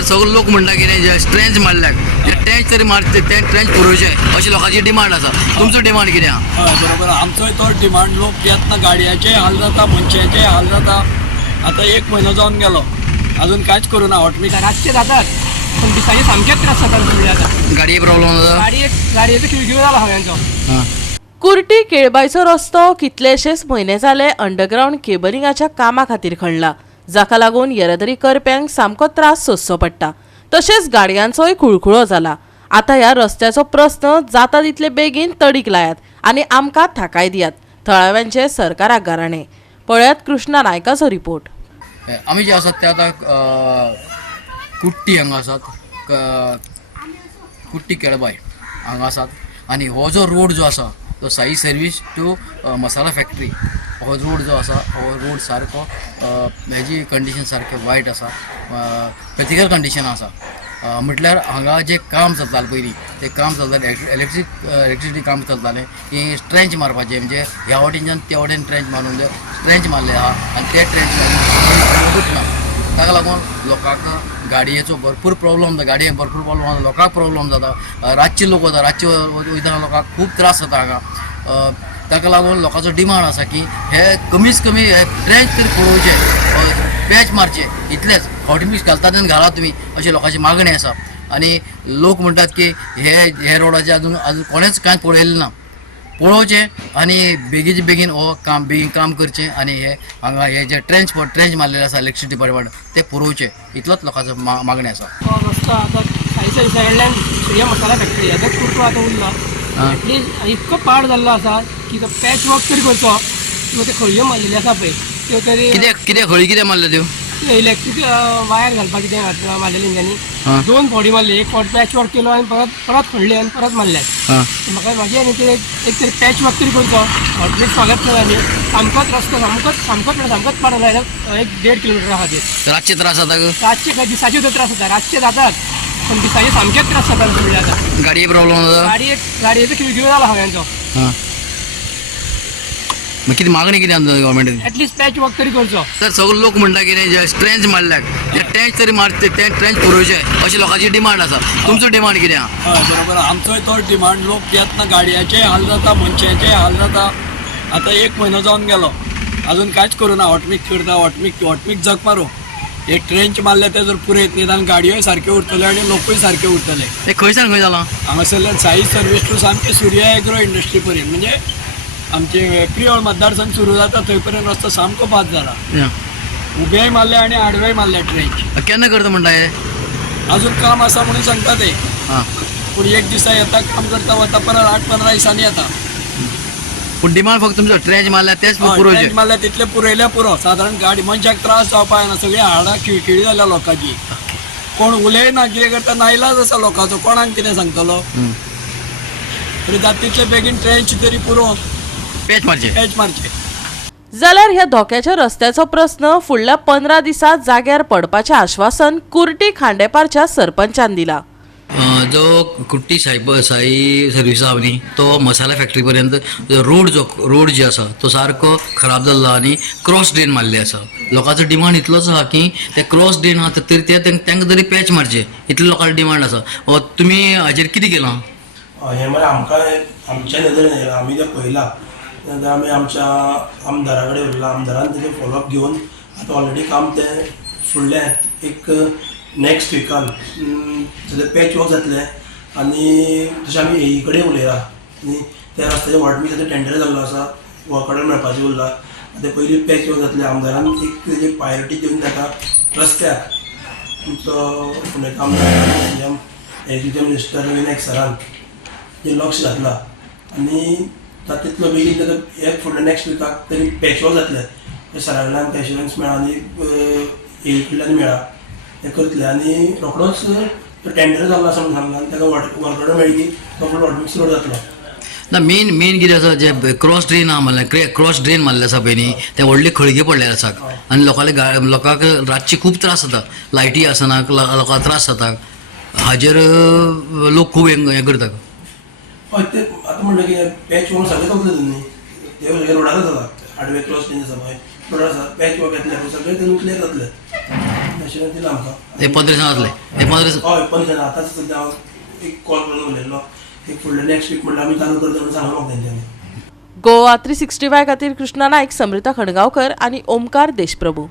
तर सगळे लोक म्हणटा कितें ट्रेंच मारल्याक ते ट्रेंच तरी मारचे ते ट्रेंच पुरोवचे अशी लोकांची डिमांड आसा. तुमचो डिमांड कितें आहा? हय बरोबर आमचोय तो डिमांड. लोक येतना गाडयाचे हाल जाता, मनशाचे हाल जाता. आता 1 म्हयनो जावन गेलो अजून कांयच करूना. ऑटोमेटीक रातचे जातात पण दिसाचे सामकेच त्रास जातात सगळे आता. गाडये प्रॉब्लेम जाता. गाडयेचो खिळखिळो जाला हांवेंचो. कुर्टी केळबायचो रस्तो कितलेशेच म्हयने जाले अंडरग्राउंड केबलिंगाच्या कामा खातीर खणला, जाका लागून येरादारी करप्यांक सामको त्रास सोंसचो पडटा. तशेंच गाडयांचोय खुळखुळो जाला. आता ह्या रस्त्याचो प्रस्न जाता तितले बेगीन तडीक लायात आनी आमकां थाकाय दियात. थळाव्यांचे सरकाराक गाराणे. पळयात कृष्णा नायकाचो रिपोर्ट. आमी जे आसात ते आतां कुट्टी हांगा आसात, कुट्टी केळबाय हांगा आसात. आनी हो जो रोड जो आसा तो Sai service to masala factory हो रोड जो आसा हो रोड सारको हेजी कंडिशन सारकें वायट आसा, क्रिटिकल कंडिशन आसा. म्हटल्यार हांगा जे काम चलतालें पयलीं ते काम चलतालें इलेक्ट्रिसिटी काम चलतालें की ट्रेंच मारपाचें, म्हणजे ह्या वटेनच्यान त्या वटेन ट्रेंच मारून ट्रेंच मारले आहा आनी ते ट्रेंच ना. ताका लागून लोकांक गाडयेचो भरपूर प्रॉब्लम जाता. गाडयेक भरपूर प्रॉब्लम जाता, लोकांक प्रॉब्लम जाता. रातचे लोक वता, रातचे वयतना लोकांक खूब त्रास जाता हांगा. ताका लागून लोकांचो डिमांड आसा की हे कमीच कमी हे ट्रेंच तरी पळोवचे, पॅच मारचे, इतलेंच. हॉटमिक्स घालता तेन्ना घाला तुमी अशी लोकांची मागणी आसा. आनी लोक म्हणटात की हे रोडाचे अजून कोणेच कांय पळयलें ना. पळोवचें आनी बेगीचे बेगीन हो बेगीन काम करचें आनी हे हांगा हे जे ट्रेंच मारलेले आसा इलेक्ट्रिसिटी डिपार्टमेंट ते पुरोवचें, इतलोच लोकांचो मागणी आसा. तो रस्तो आतां साईच्या सायडल्यान सूर्य मसाला फॅक्टरी हेजोच कुर्तो आतां उरला. एटलीस्ट इतको पाड जाल्लो आसा की तो पॅच वर्क तरी करचो. किंवा ते खळयो मारलेले आसा पळय त्यो तरी कितें खळी कितें मारले त्यो? इलेक्ट्रीक वायर घालपाक कितें मारलेले तेंच्यांनी 2 फावटी मारले. एक फावट पॅच वर्क केलो आनी परत खणले आनी परत मारल्यात. म्हाका मागीर आनी ते एक तरी पॅच वर्क तरी करचो. हॉटमिक्स मागत ना आनी सामकोच रस्तो सामकोच पाड जाला 1.5 किलोमिटर खातीर. रातचे त्रास जाता? रातचे काय दिसाचे त्रास जाता. रातचे जातात पण दिसाचे सामकेच त्रास जातात सगळे आता. गाडये प्रॉब्लेम जाता? गाडयेचो खिळखिळो जाला हांवेंचो. मागीर कितें मागणी कितें आसा गव्हर्मेंटाची? एटलीस्ट पॅच वर्क तरी करचो. तर सगळे लोक म्हणटा कितें ट्रेंच मारल्याक ते ट्रेंच तरी मारचे ते ट्रेंच पुरोवचे अशी लोकांची डिमांड आसा. तुमचो डिमांड कितें आहा? हय बरोबर आमचोय तो डिमांड. लोक येतना गाडयाचे हाल जाता, मनशाचे हाल जाता. आता 1 म्हयनो जावन गेलो अजून कांयच करूना. हॉटमिक्स करता, हॉटमिक्स जग मारू. एक ट्रेंच मारले ते जर पुरयत निदान गाडयोय सारके उरतले आनी लोकूय सारके उरतले. ते खंयच्यान खंय जालां? हांगासरल्यान साई सर्वीस टू सामके सूर्या एग्रो इंडस्ट्री पर्यंत, म्हणजे आमचे प्रियोळ मतदारसंघ सुरू जाता थंय पर्यंत रस्तो सामको बाद जाला. उबेय मारले आनी आडवेय मारले ट्रेंच. केन्ना करता म्हणटा हे? अजून काम आसा म्हणून सांगता ते. पूण एक दिसा येता काम करता वता परत 8-15 दिसांनी येता. पूण डिमांड फक्त तुमचो ट्रेंच मारल्या तेच पुरोवचे? ट्रेंच मारल्या तितले पुरयल्या पुरो. सादारण गाडी मनशाक त्रास जावपाक ना. सगळी हाडां खिळखिळी जाल्या लोकांची. कोण उलयना कितें करता नाइलाज आसा लोकांचो. कोणाक कितें सांगतलो? तरी जाता तितले बेगीन ट्रेंच तरी पुरो पॅच मारचे. जाल्यार ह्या धोक्याच्या रस्त्याचो प्रस्न फुडल्या 15 दिसांत जाग्यार पडपाचें आश्वासन कुर्टी खांडेपारच्या सरपंचान दिला. जो कुट्टी साई सर्वीस आहा न्ही तो मसाला फॅक्टरी पर्यंत रोड जो आसा तो सारको खराब जाल्लो आनी क्रॉस ड्रेन मारले आसा. लोकांचो डिमांड इतलोच आहा की ते क्रॉस ड्रेन आहा तरी तांकां तरी पॅच मारचे, इतले लोकांचो डिमांड आसा. तुमी हाजेर कितें केलां? हे म्हळ्यार आमकां आमच्या नदरेन येयला. आमी तें पळयलां. आमी आमच्या आमदारा कडेन उरला. आमदारान तेजें फॉलोअप घेवन आतां ऑलरेडी काम तें फुडलें एक नेक्स्ट विकान तेजें पॅच वर्क जातलें. आनी तशें आमी हे कडेन उलयला आनी त्या रस्त्याचें हॉटमिक्साचो टेंडर जाल्लो आसा, वर्करांक मेळपाचें उरला. आतां पयलीं पॅच वर्क जातलें. आमदारान एक तेजी प्रायोरिटी दिवन ताका रस्त्याक तुमचो फुडें काम एग्रीकल्चर मिनिस्टर विनायक सरान जे लक्ष घातलां आनी तितलो बेगीन ताका एक फुडल्या नेक्स्ट विकाक तरी पॅच वर्क जातलें. सरा कडल्यान एश्युरन्स मेळ्ळा आनी हे कडल्यान मेळ्ळा हें करतले. आनी रोखडोच तो टेंडर जाल्लो आसा म्हणून सांगला आनी ताका वर्करां मेळ्ळी की रोखडो हॉटमिक्स रोड जातलो. ना मेन कितें आसा जे क्रॉस ड्रेन आहा मारल्या क्रॉस ड्रेन मारले आसा पळय न्ही ते व्हडले खळगे पडलेले आसा आनी लोकांक रातची खूब त्रास जाता. लायटी आसना, लोकांक त्रास जाता. हाजेर लोक खूब हें करतात. हय ते आतां म्हणलें की पॅच वर्क सगळें कंप्लीट न्ही ते रोडार जाता. आडवे क्रॉस ड्रेन आसा पळय रोडार आसा पॅच वर्क येतले सगळें तें क्लियर जातलें. एश्युरन्स दिला आमकां ते 15 दिसां जातले ते 15 दिसां हय 15 दिसां आतांच सद्या हांव एक कॉल करून उलयल्लो एक फुडले नेक्स्ट वीक म्हणल्यार आमी चालू करता म्हणून सांगलो म्हाका तेंच्यांनी. गोवा 365 खातीर कृष्णा नायक, समृता खणगांवकर आनी ओमकार देशप्रभू.